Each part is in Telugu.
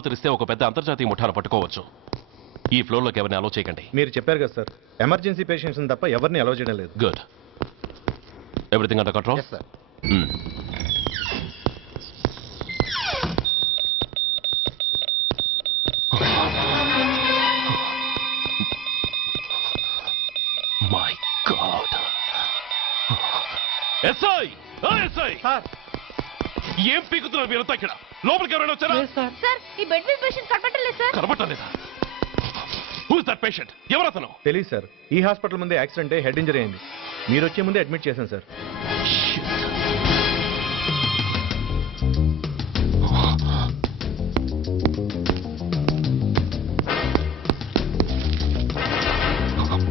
నోరు తెరిస్తే ఒక పెద్ద అంతర్జాతీయ ముఠాను పట్టుకోవచ్చు. ఈ ఫ్లోర్లోకి ఎవరిని అలో చేయకండి. మీరు చెప్పారు కదా సార్, ఎమర్జెన్సీ పేషెంట్స్ తప్ప ఎవరిని అలో చేయడం లేదు. Good. Everything under control? Sir. My God. SI! SI! ఏం పీకుతున్నారు మీరంతా ఇక్కడ? లోపలికి ఎవరైనా వచ్చారా? సార్, ఈ బెడ్ మీద పేషెంట్ కనబట్టలేదు సార్. కనబట్టలేదా? Who is that patient? ఎవరతను? తెలియదు సార్. ఈ హాస్పిటల్ ముందే యాక్సిడెంట్ హెడ్ ఇంజరీ అయింది. మీరు వచ్చే ముందే అడ్మిట్ చేశాను sir.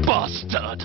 Bastard!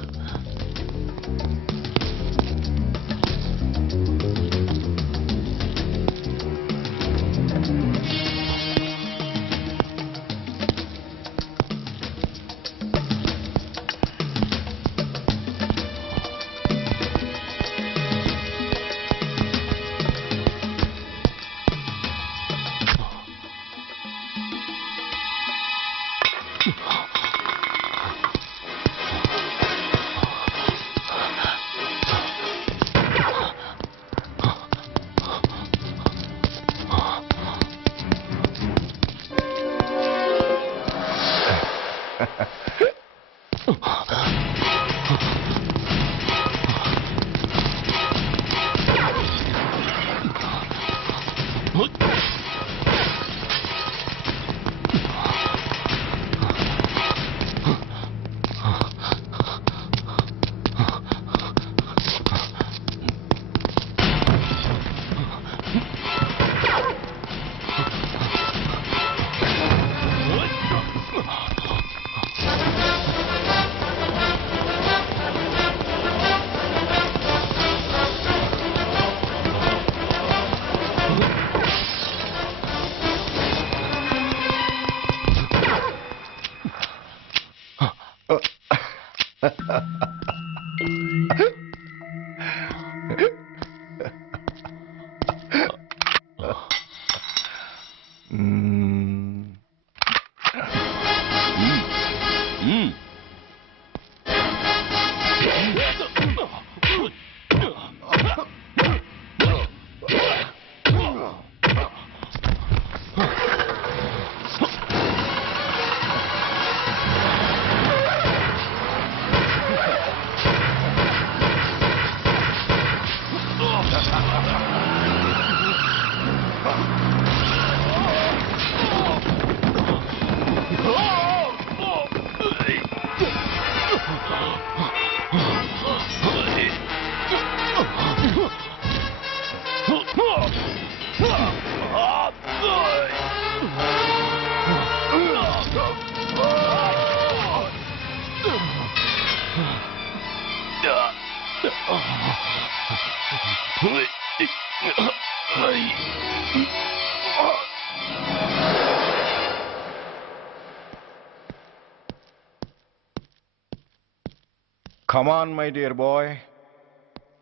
Come on, my dear boy.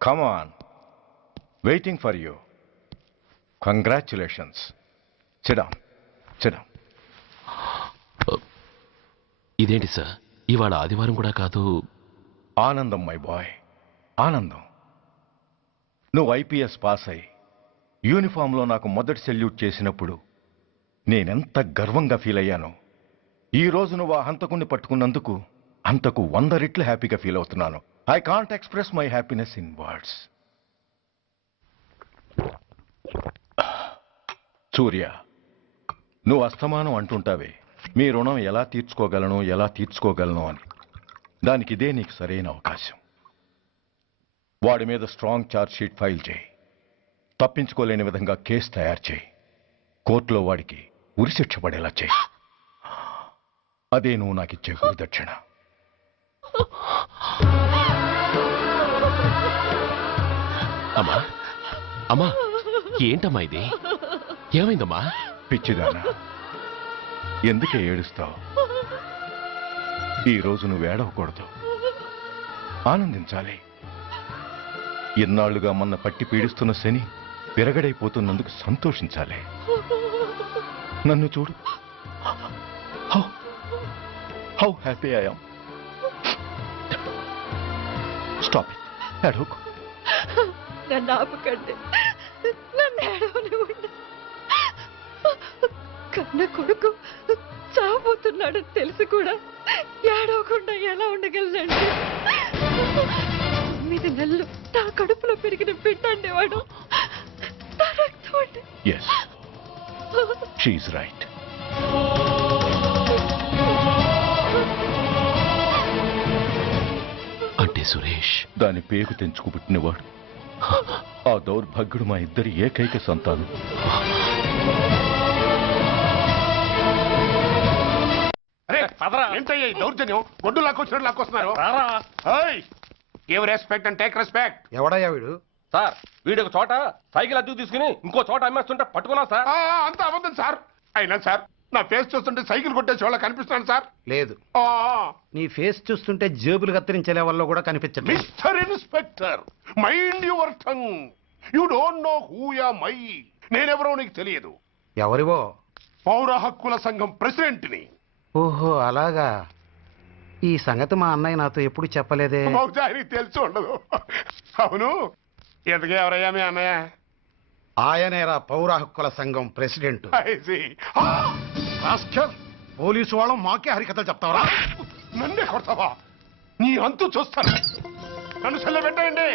Come on. Waiting for you. Congratulations. Sit down. Sit down. ఇదేంటి సార్, ఇవాళ ఆదివారం కూడా కాదు. ఆనందం మై బాయ్, ఆనందం. నువ్వు ఐపీఎస్ పాస్ అయి యూనిఫామ్లో నాకు మొదటి సెల్యూట్ చేసినప్పుడు నేనెంత గర్వంగా ఫీల్ అయ్యానో, ఈరోజు నువ్వు ఆ హంతకుణ్ణి పట్టుకున్నందుకు అంతకు 100 రెట్లు హ్యాపీగా ఫీల్ అవుతున్నాను. I can't express my happiness in words. Surya, నువ్వు అస్తమానం అంటుంటావే మీ రుణం ఎలా తీర్చుకోగలను అని. దానికి ఇదే నీకు సరైన అవకాశం. వాడి మీద స్ట్రాంగ్ ఛార్జ్ షీట్ ఫైల్ చేయి. తప్పించుకోలేని విధంగా కేసు తయారు చేయి. కోర్టులో వాడికి ఉరిశిక్ష పడేలా చేయి. అదే నువ్వు నాకు ఇచ్చే గురుదక్షిణ. అమ్మా, అమ్మా, ఏంటమ్మా ఇది? ఏమైందమ్మా? పిచ్చిదానా, ఎందుకే ఏడుస్తావు? ఈరోజు నువ్వు ఏడవకూడదు, ఆనందించాలి. ఎన్నాళ్లుగా మొన్న పట్టి పీడిస్తున్న శని విరగడైపోతున్నందుకు సంతోషించాలి. నన్ను చూడు. How happy I am. Stop it. అడోకు. నన్ను ఆపకండి, నన్ను ఏడవనివ్వండి. కన్న కొడుకు చావబోతున్నాడని తెలిసి కూడా ఏడవకుండా ఎలా ఉండగలనండి? 9 నెలలు నా కడుపులో పెరిగిన బిడ్డ అండేవాడు. నా రక్తం అండి. Yes, she right. అంటే సురేష్ దాని పేగు తెంచుకుపుట్టినవాడు. ఆ దౌర్భాగ్యుడు మా ఇద్దరి ఏకైక సంతానం. ఏంటయ్యా ఈ దౌర్జన్యం? గొడ్డు లాక్కొచ్చినట్టు లాక్కొస్తున్నారు. Give respect and take respect. ఎవడయ్యా వీడు? సార్ వీడి ఒక చోట సైకిల్ అద్దెకు తీసుకుని ఇంకో చోట అమ్మేస్తుంటే పట్టుకున్నాం సార్. అంతా అబద్ధం సార్. అయినా సార్ నా ఫేస్ చూస్తుంటే సైకిల్ కొట్టేసి వాళ్ళ కనిపిస్తున్నాను సార్. లేదు, నీ ఫేస్ చూస్తుంటే జేబులు కత్తిరించే లెవెల్లో కూడా కనిపించట్లేదు. Mister inspector, mind your tongue. You don't know who am I. నేనెవరో నీకు తెలియదు. ఎవరివో? పౌర హక్కుల సంఘం ప్రెసిడెంట్ ని. ఓహో అలాగా. ఈ సంగతి మా అన్నయ్య నాతో ఎప్పుడు చెప్పలేదే. బహుశా ఆయనకి తెలిసి ఉండదు. అవును, ఎందుకు ఎవరయ్యా మీ అన్నయ్య? ఆయనేరా పౌర హక్కుల సంఘం ప్రెసిడెంట్. I see. పోలీసు వాళ్ళం మాకే హరికథలు చెప్తావరా? నన్నే కొడతావా? నీ అంతు చూస్తాను. నన్ను సెల్లబెట్టేయండి,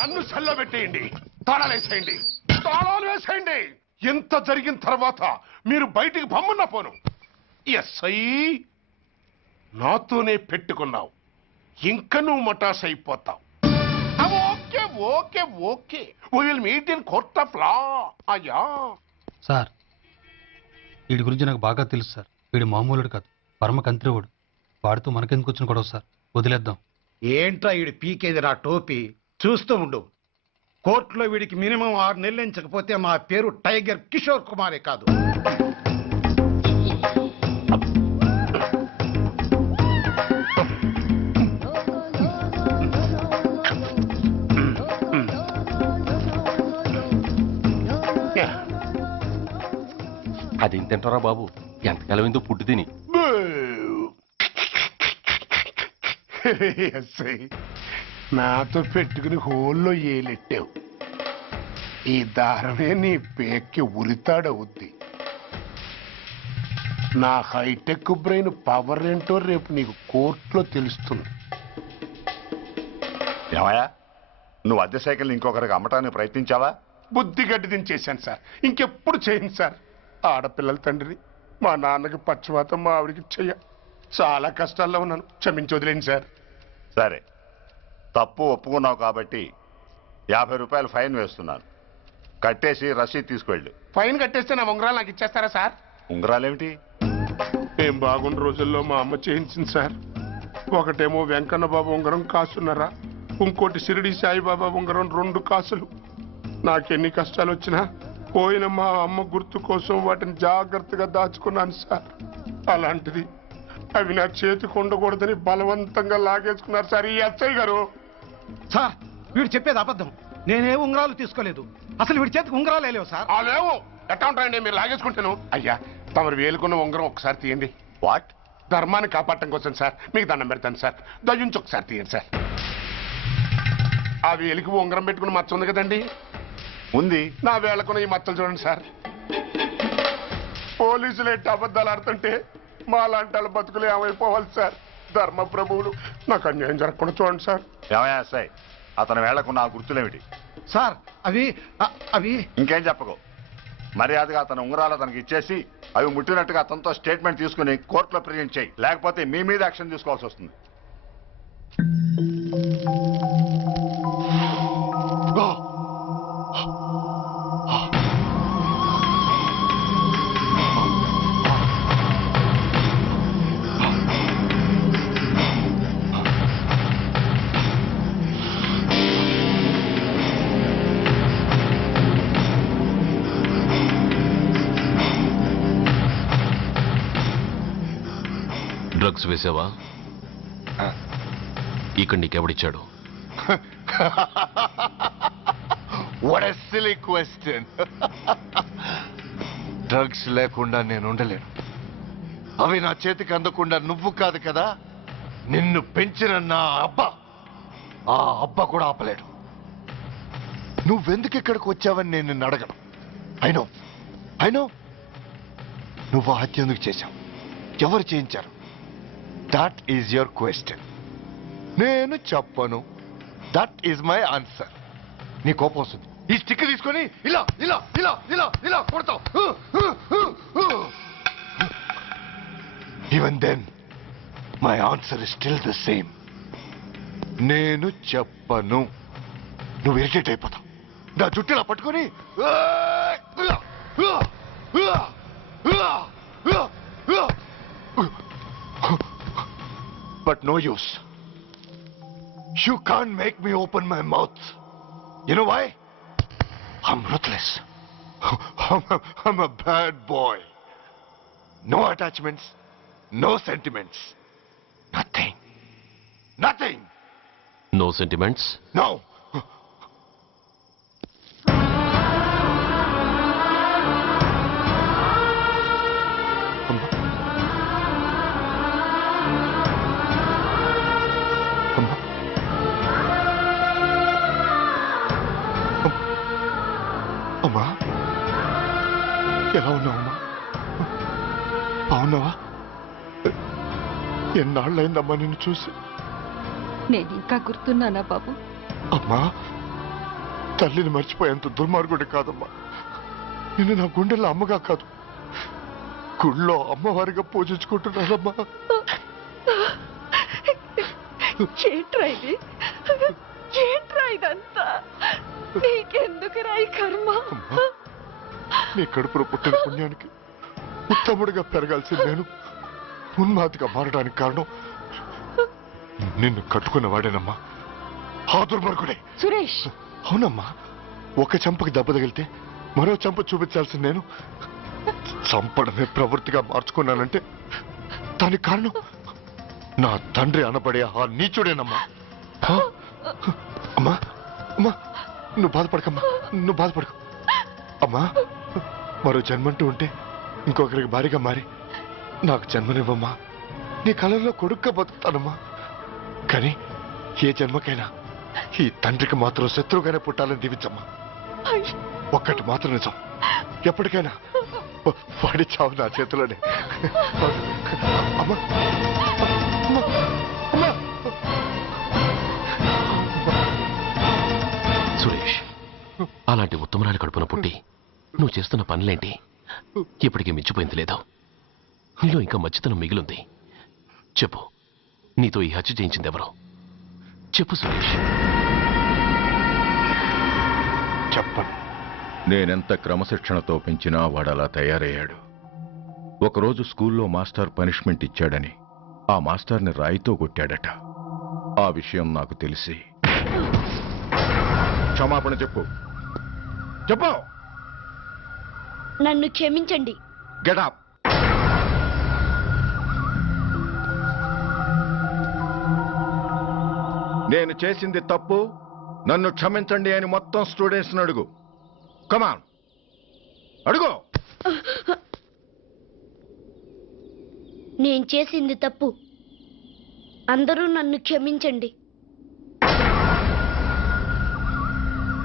నన్ను సెల్లబెట్టేయండి. తాళాలు వేసేయండి, తాళాలు వేసేయండి. ఎంత జరిగిన తర్వాత మీరు బయటికి పమ్మున్న పోను. ఎస్ఐ నాతోనే పెట్టుకున్నావు, ఇంకా నువ్వు మటాస్ అయిపోతావు. Okay okay okay, we will meet in court of law. అయ్యా సార్, వీడి గురించి నాకు బాగా తెలుసు సార్. వీడి మామూలుడు కాదు, పరమ కంత్రివుడు. వాడితో మనకెందుకు వచ్చిన గొడవ సార్? వదిలేద్దాం. ఏంట్రా వీడి పీకేది నా టోపీ? చూస్తూ ఉండు. కోర్టులో వీడికి మినిమం 6 నెలలు ఎంచకపోతే మా పేరు టైగర్ కిషోర్ కుమారే కాదు. అది తింటారా బాబు? ఎంతకాలం ఏందో పుట్టి తిని. ఎస్ఐ నాతో పెట్టుకుని హోల్లో ఏలెట్టావు. ఈ దారమే నీ పేక్కి ఉరితాడవుద్ది. నా హైటెక్ బ్రెయిన్ పవర్ ఏంటో రేపు నీకు కోర్టులో తెలుస్తుంది. ఏమయ్యా, నువ్వు అద్దె సైకిల్ ఇంకొకరికి అమ్మటానికి ప్రయత్నించావా? బుద్ధి గడ్డి దించేశాను సార్, ఇంకెప్పుడు చేయను సార్. ఆడపిల్లల తండ్రిని, మా నాన్నకి పక్షవాతం, మా ఆవిడికి చెయ్య. చాలా కష్టాల్లో ఉన్నాను, క్షమించి వదిలేండి సార్. సరే, తప్పు ఒప్పుకున్నావు కాబట్టి 50 రూపాయలు ఫైన్ వేస్తున్నాను. కట్టేసి రసీదు తీసుకువెళ్ళు. ఫైన్ కట్టేస్తే నా ఉంగరాలు నాకు ఇచ్చేస్తారా సార్? ఉంగరాలేమిటి? ఏం బాగున్న రోజుల్లో మా అమ్మ చేయించింది సార్. ఒకటేమో వెంకన్న బాబు ఉంగరం కాసున్నరా, ఇంకోటి షిరిడి సాయిబాబా ఉంగరం 2 కాసులు. నాకెన్ని కష్టాలు వచ్చినా పోయిన మా అమ్మ గుర్తు కోసం వాటిని జాగ్రత్తగా దాచుకున్నాను సార్. అలాంటిది అవి నా చేతికి ఉండకూడదని బలవంతంగా లాగేసుకున్నారు సార్ ఈ ఎస్ఐ గారు. సార్, వీడు చెప్పేది అబద్ధం. నేనే ఉంగరాలు తీసుకోలేదు. అసలు వీడి చేతికి ఉంగరాలు లేవు సార్. లేవు, ఎట్టా ఉంటాయండి మీరు లాగేసుకుంటాను. అయ్యా, తమరు వేలుకున్న ఉంగరం ఒకసారి తీయండి. వాట్? ధర్మాన్ని కాపాడటం కోసం సార్, మీకు దండం పెడతాను సార్. దయ్యుంచి ఒకసారి తీయండి సార్. ఆ వేలికి ఉంగరం పెట్టుకుని మచ్చ ఉంది కదండి, ఉంది. నా వేళకున్న ఈ మచ్చలు చూడండి సార్. పోలీసులు ఎట్టి అబద్ధాలు ఆడుతుంటే మా లాంటి వాళ్ళ బతుకులు ఏమైపోవాలి సార్? ధర్మ ప్రభువులు, నాకు అన్యాయం జరగకుండా చూడండి సార్. ఏమయ్యా సాయి, అతని వేళకున్న ఆ గుర్తులేమిటి? సార్, అవి ఇంకేం చెప్పకు. మర్యాదగా అతని ఉంగరాలు అతనికి ఇచ్చేసి అవి ముట్టినట్టుగా అతనితో స్టేట్మెంట్ తీసుకుని కోర్టులో ప్రజెంట్ చేయి. లేకపోతే మీ మీద యాక్షన్ తీసుకోవాల్సి వస్తుంది. డ్రగ్స్ వేసావా? ఇక్కడ నీకెవడిచ్చాడు? What a silly question. Drugs లేకుండా నేను ఉండలేను. అవి నా చేతికి అందకుండా నువ్వు కాదు కదా, నిన్ను పెంచిన నా అబ్బా, ఆ అబ్బా కూడా ఆపలేడు. నువ్వెందుకు ఇక్కడికి వచ్చావని నేను నిన్ను అడగను. అయినో నువ్వు ఆ హత్య ఎందుకు చేశావు, ఎవరు చేయించారు? That is your question. నేను చెప్పను. That is my answer. నీ కోపం వస్తుంది, ఈ స్టిక్ తీసుకొని ఇలా ఇలా ఇలా ఇలా ఇలా కొడతావు. Even then my answer is still the same. నేను చెప్పను. నువ్వు ఇరిటేట్ అయిపోతావు. నా జుట్టు ఇలా పట్టుకొని but no use. You can't make me open my mouth. You know why? I'm ruthless. I'm a bad boy. No attachments, no sentiments. Nothing. Nothing. No sentiments. No. అమ్మా, ఎలా ఉన్నావమ్మా? బాగున్నావా? ఎన్నాళ్ళైందమ్మా నిన్ను చూసి? నేను ఇంకా గుర్తున్నానా బాబు? అమ్మా, తల్లిని మర్చిపోయేంత దుర్మార్గుడి కాదమ్మా. నిన్ను నా గుండెల్లో అమ్మగా కాదు, గుళ్ళో అమ్మవారిగా పూజించుకుంటున్నానమ్మా. ఏంట్రా ఇది? ఏంట్రా ఇదంతా? నీకెందుకు రాయి కర్మ? నీ కడుపులో పుట్టిన పుణ్యానికి ఉత్తముడిగా పెరగాల్సింది నేను ఉన్మాదిగా మారడానికి కారణం నిన్ను కట్టుకున్న వాడేనమ్మా, ఆ దుర్మార్గుడే. సురేష్, అవునమ్మా, ఒక చెంపకి దెబ్బ తగిలితే మరో చెంప చూపించాల్సింది నేను చంపడమే ప్రవృత్తిగా మార్చుకున్నానంటే దానికి కారణం నా తండ్రి అనబడే ఆ నీచుడేనమ్మా. అమ్మా అమ్మా, నువ్వు బాధపడకమ్మా, నువ్వు బాధపడకు అమ్మా. మరో జన్మంటూ ఉంటే ఇంకొకరికి భారీగా మారి నాకు జన్మనివ్వమ్మా. నీ కళల్లో కొడుగ్గా బతుకుతానమ్మా. కానీ ఏ జన్మకైనా ఈ తండ్రికి మాత్రం శత్రువుగానే పుట్టాలని దీవించమ్మా. ఒక్కటి మాత్రం నిజం, ఎప్పటికైనా వాడి చావు నా చేతిలోనే. అమ్మా సురేష్, అలాంటి ఉత్తమరాలి కడుపున పుట్టి నువ్వు చేస్తున్న పనులేంటి? ఇప్పటికీ మించిపోయింది లేదు. నీలో ఇంకా మంచితనం మిగిలింది. చెప్పు, నీతో ఈ హత్య చేయించింది ఎవరు? చెప్పు సురేష్. చెప్పను. నేనెంత క్రమశిక్షణతో పెంచినా వాడలా తయారయ్యాడు. ఒకరోజు స్కూల్లో మాస్టర్ పనిష్మెంట్ ఇచ్చాడని ఆ మాస్టర్ని రాయితో కొట్టాడట. ఆ విషయం నాకు తెలిసి క్షమాపణ చెప్పు. చెప్పు. నన్ను క్షమించండి. Get up. నేను చేసింది తప్పు, నన్ను క్షమించండి అని మొత్తం స్టూడెంట్స్ని అడుగు. కమాన్, అడుగు. నేను చేసింది తప్పు, అందరూ నన్ను క్షమించండి.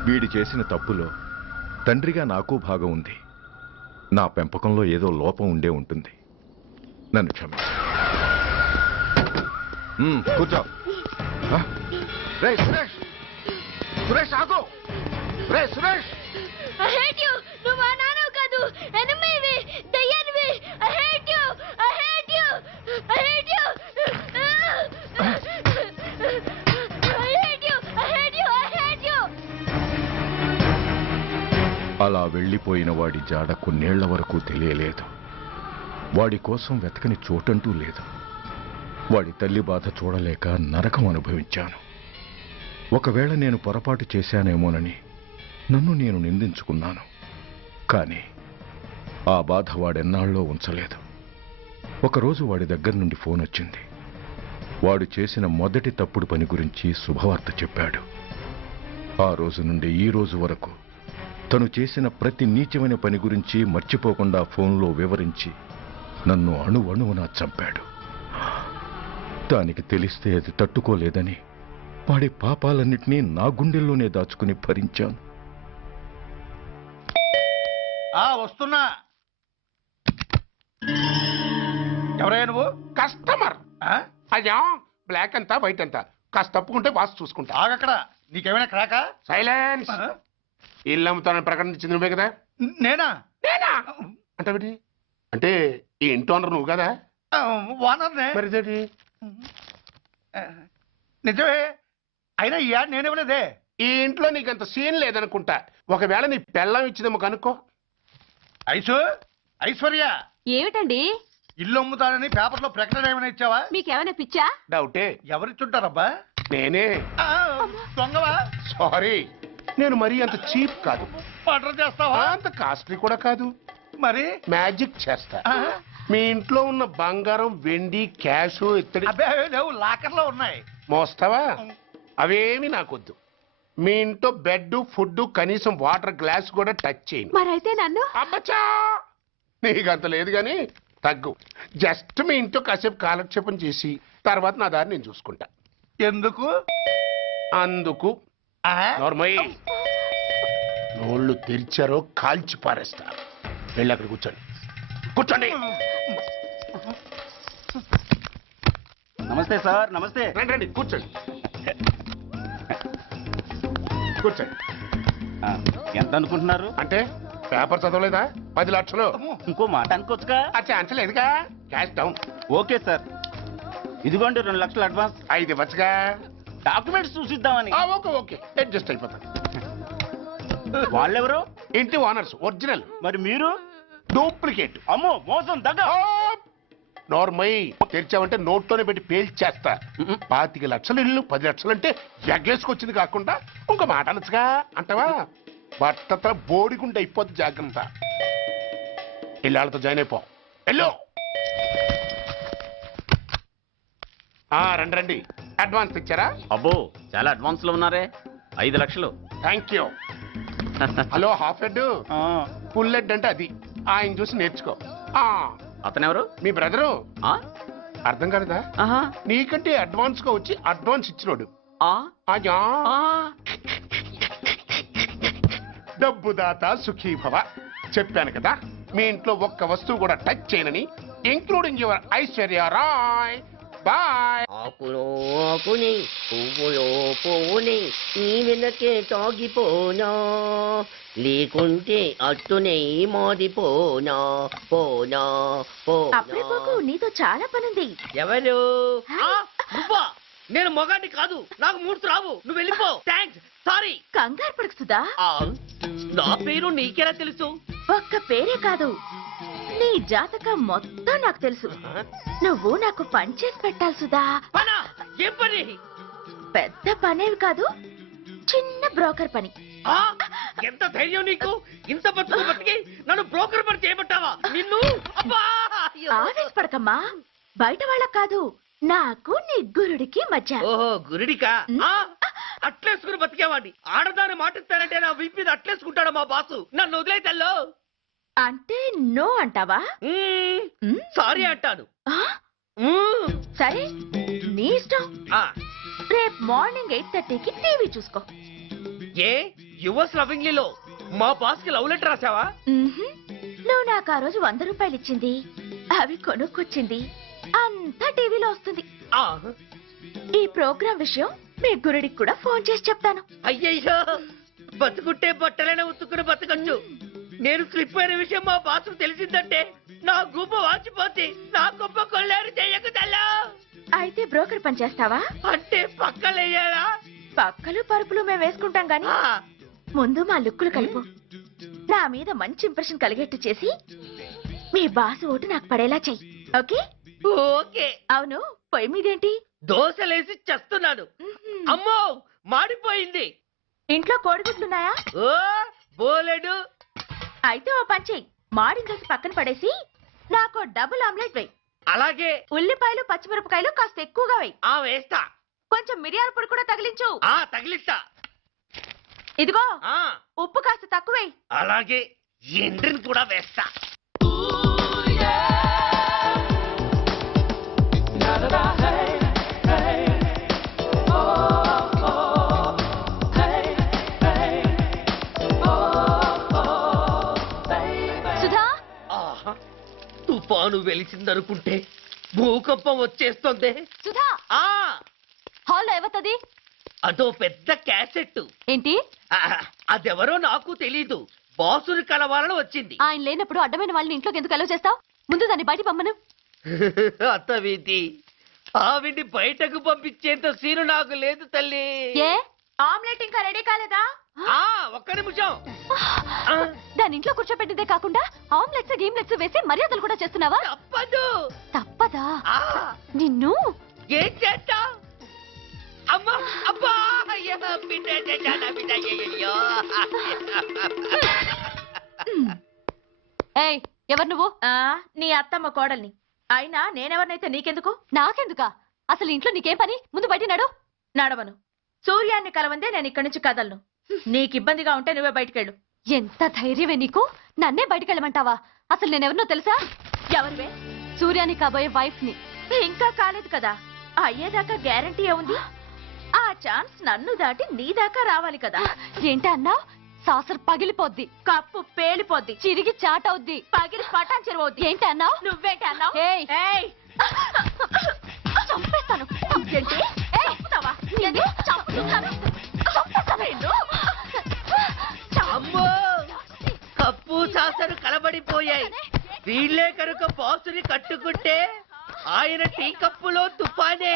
వీడి చేసిన తప్పులో తండ్రిగా నాకు భాగం ఉంది. నా పెంపకంలో ఏదో లోపం ఉండే ఉంటుంది. నన్ను క్షమించు. కూర్చో. రే సురేష్, సురేష్ ఆగు. రే సురేష్, I hate you. నువ్వు మా నాన్నవు కాదు, ఎనిమివి, దయ్యానివి. I hate you. I hate you. I hate you. I hate you. I hate you. I hate you. అలా వెళ్ళిపోయిన వాడి జాడ కొన్నేళ్ల వరకు తెలియలేదు. వాడి కోసం వెతకని చోటంటూ లేదు. వాడి తల్లి బాధ చూడలేక నరకం అనుభవించాను. ఒకవేళ నేను పొరపాటు చేశానేమోనని నన్ను నేను నిందించుకున్నాను. కానీ ఆ బాధ వాడెన్నాళ్ళో ఉంచలేదు. ఒకరోజు వాడి దగ్గర నుండి ఫోన్ వచ్చింది. వాడు చేసిన మొదటి తప్పుడు పని గురించి శుభవార్త చెప్పాడు. ఆ రోజు నుండి ఈ రోజు వరకు తను చేసిన ప్రతి నీచమైన పని గురించి మర్చిపోకుండా ఫోన్లో వివరించి నన్ను అణువణువున చంపాడు. దానికి తెలిస్తే అది తట్టుకోలేదని వాడి పాపాలన్నిటినీ నా గుండెల్లోనే దాచుకుని భరించాను. వస్తున్నా. ఎవరయ్యా నువ్వు? కస్టమర్. అయ్యా బ్లాక్ అంతా వైట్ అంతా కాస్త తప్పుకుంటే వాసు చూసుకుంటా. ఆగక్కడ. నీకేమైనా క్రాకా? సైలెన్స్. ఇల్లు అమ్ముతానని ప్రకటించింది నువ్వే కదా? నేనా? నేనా అంటే అంటే ఈ ఇంటి ఓనర్ నువ్వు కదా? ఓనర్నే. మరిదేటి? నిజమే. అయినా ఈ యాడ్ నేనివ్వలేదే. ఈ ఇంట్లో నీకంత సీన్ లేదనుకుంటా. ఒకవేళ నీ పెళ్ళం ఇచ్చిందేమో కనుక్కో. ఐశ్వర్య, ఏమిటండి? ఇల్లు అమ్ముతానని పేపర్లో ప్రకటన ఏమైనా ఇచ్చావా? మీకేమైనా పిచ్చా? డౌటే. ఎవరిచ్చుంటారబ్బా? నేనే. దొంగవా? సారీ, నేను మరీ అంత చీప్ కాదు. మర్డర్ చేస్తావా? అంత కాస్ట్లీ కూడా కాదు. మరి మ్యాజిక్ చేస్తా. మీ ఇంట్లో ఉన్న బంగారం, వెండి, క్యాష్, ఇత్తడి అబ్బే లేవు, లాకర్లో ఉన్నాయి. మోస్తావా? అవేమి నాకొద్దు. మీ ఇంట్లో బెడ్, ఫుడ్, కనీసం వాటర్ గ్లాస్ కూడా టచ్ చేయను. మరైతే నన్ను అబ్బచ్చా, నీకంత లేదు గాని తగ్గు. జస్ట్ మీ ఇంట్లో కాసేపు కాలక్షేపం చేసి తర్వాత నా దారి నేను చూసుకుంటా. ఎందుకు? అందుకు. నార్మల్ నోళ్ళు తెరిచారో కాల్చి పారేస్తా. వెళ్ళి అక్కడ కూర్చోండి. కూర్చోండి. నమస్తే సార్. నమస్తే. రండి రండి కూర్చోండి. కూర్చోండి. ఎంత అనుకుంటున్నారు? అంటే పేపర్ చదవలేదా? 10 లక్షలు. ఇంకో మాట అనుకోవచ్చుగా? అంచలేదుగా. Cash down. Okay sir. ఇదిగోండి 2 లక్షలు అడ్వాన్స్. 5 ఇవ్వచ్చుగా. డాక్యుమెంట్స్ చూసిద్దామని. ఓకే ఓకే, అడ్జస్ట్ అయిపోతాను. వాళ్ళెవరు? ఇంటి ఓనర్స్. ఒరిజినల్. మరి మీరు? డూప్లికేట్. అమ్మో, మోసం, దగ్గ. నార్మల్ తెరిచావంటే నోట్లోనే పెట్టి పేల్చేస్తా. 25 లక్షలు ఇల్లు 10 లక్షలు అంటే ఎగ్గేసుకొచ్చింది కాకుండా ఇంకో మాట అనొచ్చుగా. అంటావా? బట్టతో బోడిగుండి అయిపోద్ది. జాగ్రత్త. ఇల్లాళ్ళతో జాయిన్ అయిపో. వెళ్ళు. రండి రండి. అడ్వాన్స్ ఇచ్చారా? అబ్బో, చాలా అడ్వాన్స్ లో ఉన్నారే. 5 లక్షలు. Thank you. Hello, half head full head అంటే అది. ఆయన చూసి నేర్చుకో. అతనెవరు? మీ బ్రదరు. అర్థం కాలేదా? నీకంటే అడ్వాన్స్ గా వచ్చి అడ్వాన్స్ ఇచ్చినోడు. డబ్బు దాత సుఖీభవ. చెప్పాను కదా, మీ ఇంట్లో ఒక్క వస్తువు కూడా టచ్ చేయనని, including your Aishwarya Rai. Bye. ఆకులో ఆకుని, పువ్వులో పువ్వుని, నీ వెనకే తాగిపోనా, లేకుంటే అట్టునే మాడిపోనా. పోనా అప్పుడే పోకు, నీతో చాలా పనుంది. ఎవరు? నువ్వా? నేను మొగాన్ని కాదు, నాకు 3 రావు. నువ్వు వెళ్ళిపో. థ్యాంక్స్. సారీ. కంగారు పడుకుతుందా? నా పేరు నీకెలా తెలుసు? ఒక్క పేరే కాదు, నీ జాతకం మొత్తం నాకు తెలుసు. నువ్వు నాకు పని చేసి పెట్టాలి సుధా. పనా? ఏం పని? పెద్ద పనేవి కాదు, చిన్న బ్రోకర్ పని. ఎంత ధైర్యం నీకు? ఇంత బతుకు బతికి నన్ను బ్రోకర్ పని చేయబట్టావా? నిన్ను ఆవేశపడకమ్మా. బయట వాళ్ళకు కాదు, నాకు నీ గురుడికి మధ్య. ఓహో, గురుడికా? అట్లేసుకుని బతికేవాడిని. ఆడదాని మాటిస్తానంటే నా వీపు మీద అట్లేసుకుంటాడు మా బాసు. నన్ను వదిలే తెల్లో. అంటే నో అంటావా? సారీ అంటాను. సరే, నీ ఇష్టం. రేపు మార్నింగ్ 8:30కి టీవీ చూసుకో. ఏ యువర్స్ లవింగ్లీలో మా బాస్ కి లవ్ లెటర్ రాసావా? నువ్వు నాకు ఆ రోజు 100 రూపాయలు ఇచ్చింది, అవి కొనుక్కొచ్చింది అంతా టీవీలో వస్తుంది. ఈ ప్రోగ్రాం విషయం మీ గురుడికి కూడా ఫోన్ చేసి చెప్తాను. అయ్యయ్యో, బతుకుంటే బట్టలైనా ఉత్తుకుని బతకచ్చు. నేను స్లిప్ అయిన విషయం మా బాసు తెలిసిందంటే నా గుబ్బ వాచిపోతే నా గొప్ప కొల్లారు చెయ్యకు తల్లా. అయితే బ్రోకర్ పని చేస్తావా? అంటే పక్కలేయాలా? పక్కలు పరుపులు మేము వేసుకుంటాం గాని ముందు మా లుక్కులు కలుపు. నా మీద మంచి ఇంప్రెషన్ కలిగేట్టు చేసి మీ బాసు ఓటు నాకు పడేలా చెయ్యి. ఓకే? ఓకే. అవును, పొయ్యి మీదేంటి? దోశలేసి చేస్తున్నాను. అమ్మో, మాడిపోయింది. ఇంట్లో కోడిగుడ్లున్నాయా? ఓ బోలెడు. అయితే ఓ పని చెయ్యి, మాడిన దోశ పక్కన పడేసి నాకు డబుల్ ఆమ్లెట్ వేయి. అలాగే. ఉల్లిపాయలు పచ్చిమిరపకాయలు కాస్త ఎక్కువగా వేయి. వేస్తా. కొంచెం మిరియాల పొడి కూడా తగిలించు. తగిలిస్తా. ఇదిగో ఆ ఉప్పు కాస్త తక్కువే. అలాగే ఎండ్రిని కూడా వేస్తా. సుధా, ఆహా, తుఫాను వెలిసిందనుకుంటే భూకంపం వచ్చేస్తుంది. సుధా, ఆ హాల్లో ఏవత్తది? అదో పెద్ద క్యాసెట్. ఏంటి? అదెవరో నాకు తెలీదు. బాసుని కలవాలని వచ్చింది. ఆయన లేనప్పుడు అడ్డమైన వాళ్ళని ఇంట్లోకి ఎందుకు అలౌ చేస్తావు? ముందు దాన్ని బయట పంపను. అత్తవిధి, ఆవిడ్ని బయటకు పంపించేంత సీను నాకు లేదు తల్లి. ఏ ఆమ్లెట్ ఇంకా రెడీ కాలేదా? ఒక్క నిమిషం. దాని ఇంట్లో కూర్చోపెట్టిందే కాకుండా ఆమ్లెట్స్ గీమ్లెట్స్ వేసి మర్యాదలు కూడా చేస్తున్నావా? తప్పదు. తప్పదా? నిన్ను ఏం చేస్తా? అమ్మా అబ్బా, అయ్యో, బిడ్డ చేశానా, బిడ్డ, అయ్యయ్యో. ఏయ్, ఎవరు నువ్వు? నీ అత్తమ్మ కోడల్ని. అయినా నేనెవరినైతే నీకెందుకు? నాకెందుకా? అసలు ఇంట్లో నీకేం పని? ముందు బయట నడు. నడవను. సూర్యాన్ని కలవందే నేను ఇక్కడి నుంచి కదలను. నీకు ఇబ్బందిగా ఉంటే నువ్వే బయటకెళ్ళు. ఎంత ధైర్యమే నీకు? నన్నే బయటకెళ్ళమంటావా? అసలు నేనెవరినో తెలుసా? ఎవరివే? సూర్యాన్ని కాబోయే వైఫ్ ని. ఇంకా కాలేదు కదా, అయ్యేదాకా గ్యారంటీ ఉంది. ఆ ఛాన్స్ నన్ను దాటి నీ దాకా రావాలి కదా. ఏంటి అన్నా? సాసర్ పగిలిపోద్ది, కప్పు పేలిపోద్ది, చిరిగి చాటవుద్ది, పగిలి పటాన్ చెరువవుద్ది. ఏంటి అన్నావు? నువ్వేంటి అన్నావు? చంపేస్తాను. అమ్మో, కప్పు సాసరు కలబడిపోయాయి. వీళ్ళే కనుక బాసుని కట్టుకుంటే ఆయన టీ కప్పులో తుఫానే.